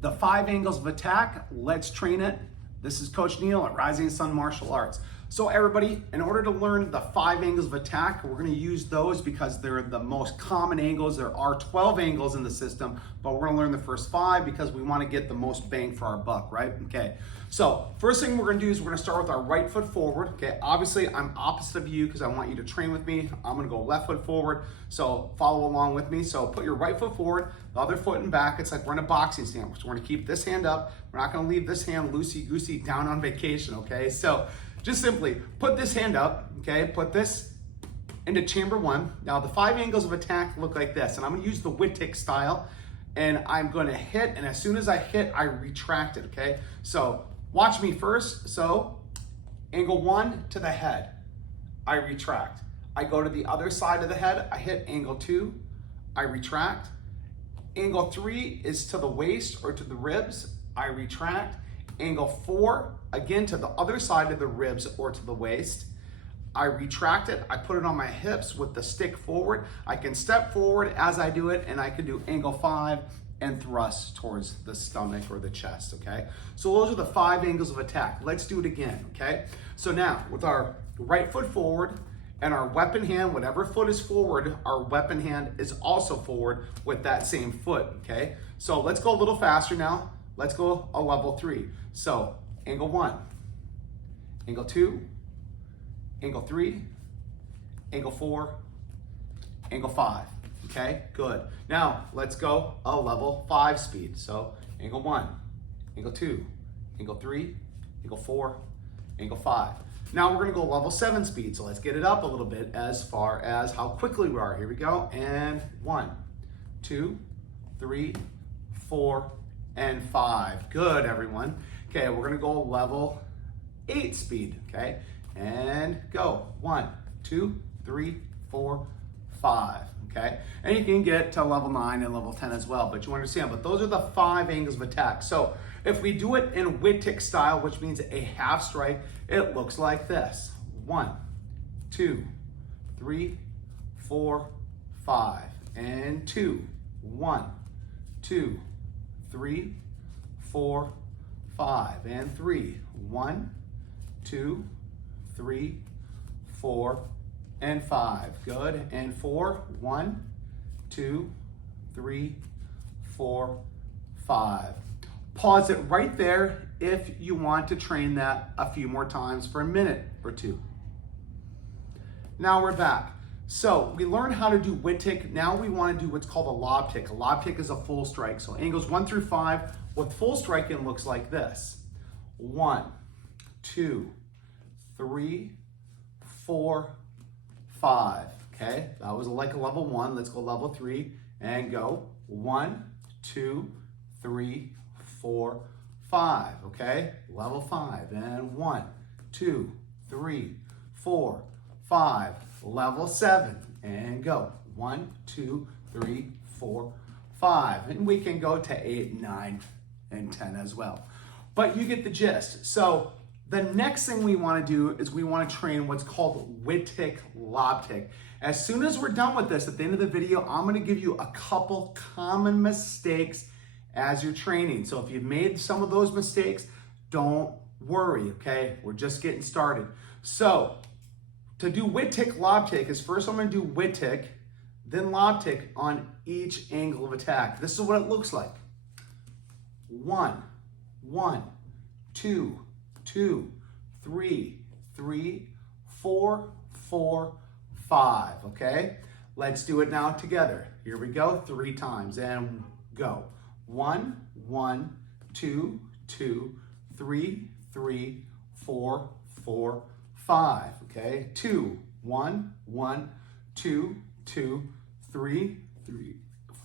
The 5 angles of attack, let's train it. This is Coach Neil at 𝐟𝐨𝐫𝐞 Martial Arts. So everybody, in order to learn the 5 angles of attack, we're gonna use those because they're the most common angles. There are 12 angles in the system, but we're gonna learn the first 5 because we wanna get the most bang for our buck, right? Okay, so first thing we're gonna do is we're gonna start with our right foot forward, okay? Obviously, I'm opposite of you because I want you to train with me. I'm gonna go left foot forward, so follow along with me. So put your right foot forward, the other foot in back. It's like we're in a boxing stance. So we're gonna keep this hand up. We're not gonna leave this hand loosey-goosey down on vacation, okay? So just simply put this hand up, okay? Put this into chamber 1. Now the 5 angles of attack look like this, and I'm gonna use the 𝐷𝐿 style, and I'm gonna hit, and as soon as I hit, I retract it, okay? So watch me first. So angle 1 to the head, I retract. I go to the other side of the head, I hit angle 2, I retract. Angle 3 is to the waist or to the ribs, I retract. Angle 4, again to the other side of the ribs or to the waist, I retract it, I put it on my hips with the stick forward. I can step forward as I do it, and I can do angle 5 and thrust towards the stomach or the chest, okay? So those are the 5 angles of attack. Let's do it again, okay? So now, with our right foot forward and our weapon hand, whatever foot is forward, our weapon hand is also forward with that same foot, okay? So let's go a little faster now. Let's go a level 3. So angle 1, angle 2, angle 3, angle 4, angle 5. Okay, good. Now let's go a level 5 speed. So angle 1, angle 2, angle 3, angle 4, angle 5. Now we're gonna go level 7 speed. So let's get it up a little bit as far as how quickly we are. Here we go. And 1, 2, 3, 4, and 5. Good, everyone. Okay, we're gonna go level 8 speed, okay? And go. 1, 2, 3, 4, 5, okay? And you can get to level 9 and level 10 as well, but you understand, but those are the 5 angles of attack. So if we do it in 𝐷𝐿 style, which means a half strike, it looks like this. 1, 2, 3, 4, 5, and 2, 1, 2, 3, 4, 5, and 3, 1, 2, 3, 4, and 5. Good. And 4, 1, 2, 3, 4, 5. Pause it right there if you want to train that a few more times for a minute or 2. Now we're back. So we learned how to do 𝐷𝐿. Now we want to do what's called a 𝐿𝐵𝐷𝐿. A 𝐿𝐵𝐿 is a full strike. So angles 1 through 5 with full striking looks like this. 1, 2, 3, 4, 5. Okay, that was like a level 1. Let's go level 3 and go 1, 2, 3, 4, 5. Okay, level 5 and 1, 2, 3, 4, 5. Level 7 and go 1, 2, 3, 4, 5. And we can go to 8, 9, and 10 as well. But you get the gist. So the next thing we want to do is we want to train what's called 𝐷𝐿, 𝐿𝐵𝐿. As soon as we're done with this, at the end of the video, I'm going to give you a couple common mistakes as you're training. So if you've made some of those mistakes, don't worry, okay? We're just getting started. So to do 𝐷𝐿, 𝐿𝐵𝐿 is first I'm going to do 𝐷𝐿, then 𝐿𝐵𝐿 on each angle of attack. This is what it looks like. 1, 1, 2, 2, 3, 3, 4, 4, 5, okay? Let's do it now together. Here we go, 3 times, and go. 1, 1, 2, 2, 3, 3, 4, 4, 5, okay? 2, 1, 1, 2, 2, 3, 3,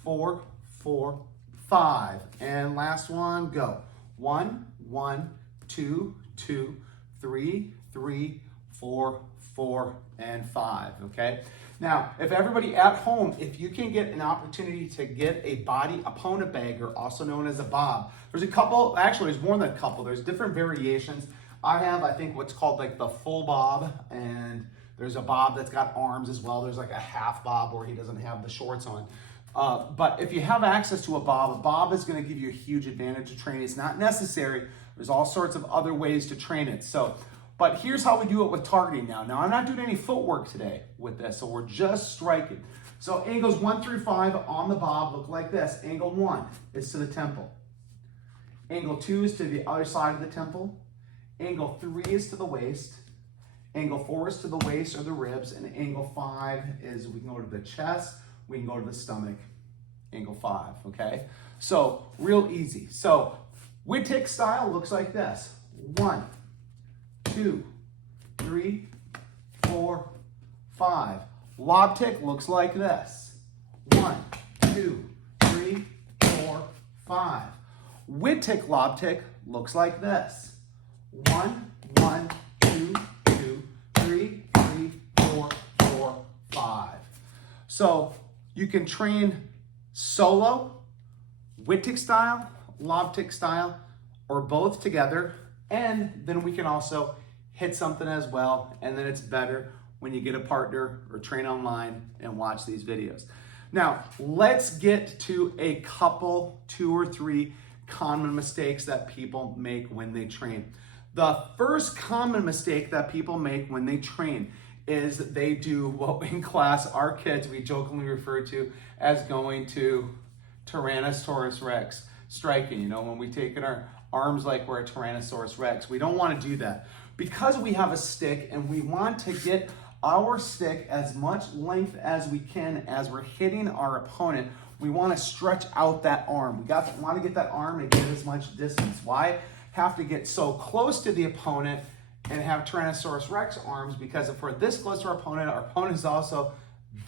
4, 4, 5. And last one, go. 1, 1, 2, 2, 3, 3, 4, 4, and 5, okay? Now, if everybody at home, if you can get an opportunity to get a body opponent bagger, also known as a bob, there's a couple, actually there's more than a couple, there's different variations. I have, I think, what's called like the full bob, and there's a bob that's got arms as well. There's like a half bob where he doesn't have the shorts on. But if you have access to a bob is going to give you a huge advantage to training. It's not necessary. There's all sorts of other ways to train it. So, but here's how we do it with targeting now. Now, I'm not doing any footwork today with this, so we're just striking. So angles 1 through 5 on the bob look like this. Angle 1 is to the temple. Angle 2 is to the other side of the temple. Angle 3 is to the waist. Angle 4 is to the waist or the ribs. And angle 5 is, we can go to the chest, we can go to the stomach. Angle 5, okay? So real easy. So 𝐷𝐿 style looks like this. 1, 2, 3, 4, 5. 𝐿𝐷𝐿 looks like this. 1, 2, 3, 4, 5. 𝐷𝐿𝐷𝐿 looks like this. 1, 1, 2, 2, 3, 3, 4, 4, 5. So you can train solo, 𝐷𝐿 style, 𝐿𝐷𝐿 style, or both together. And then we can also hit something as well. And then it's better when you get a partner or train online and watch these videos. Now, let's get to a couple, 2 or 3 common mistakes that people make when they train. The first common mistake that people make when they train is they do what in class our kids we jokingly refer to as going to Tyrannosaurus Rex striking. You know, when we take in our arms like we're a Tyrannosaurus Rex. We don't want to do that because we have a stick and we want to get our stick as much length as we can as we're hitting our opponent. We want to stretch out that arm. We want to get that arm and get as much distance. Why have to get so close to the opponent and have Tyrannosaurus Rex arms? Because if we're this close to our opponent is also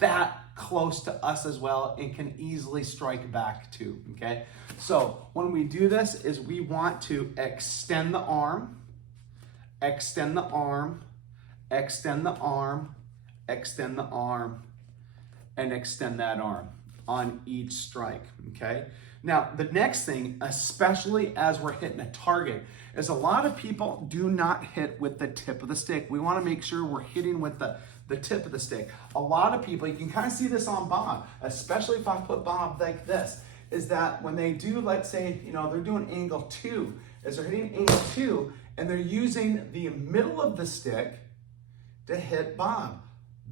that close to us as well and can easily strike back too, okay? So when we do this is we want to extend the arm, extend the arm, extend the arm, extend the arm, and extend that arm on each strike, okay? Now, the next thing, especially as we're hitting a target, is a lot of people do not hit with the tip of the stick. We want to make sure we're hitting with the tip of the stick. A lot of people, you can kind of see this on bob, especially if I put bob like this, is that when they do, let's say, you know, they're doing angle 2, is they're hitting angle 2, and they're using the middle of the stick to hit bob.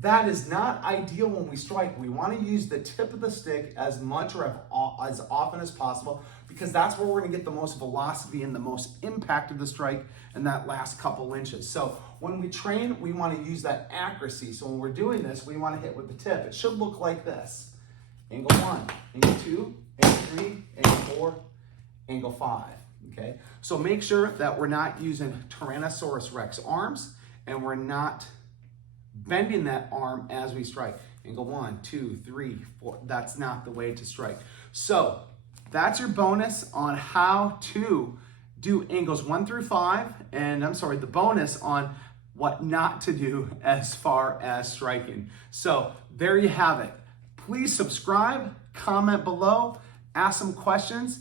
That is not ideal when we strike. We want to use the tip of the stick as much or as often as possible because that's where we're going to get the most velocity and the most impact of the strike in that last couple inches. So when we train, we want to use that accuracy. So when we're doing this, we want to hit with the tip. It should look like this. Angle 1, angle 2, angle 3, angle 4, angle 5. Okay? So make sure that we're not using Tyrannosaurus Rex arms and we're not bending that arm as we strike. Angle 1, 2, 3, 4. That's not the way to strike. So that's your bonus on how to do angles 1 through 5. And I'm sorry, the bonus on what not to do as far as striking. So there you have it. Please subscribe, comment below, ask some questions.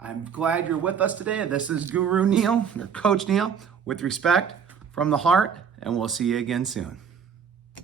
I'm glad you're with us today. This is Guru Neil, or Coach Neil, with respect from the heart, and we'll see you again soon.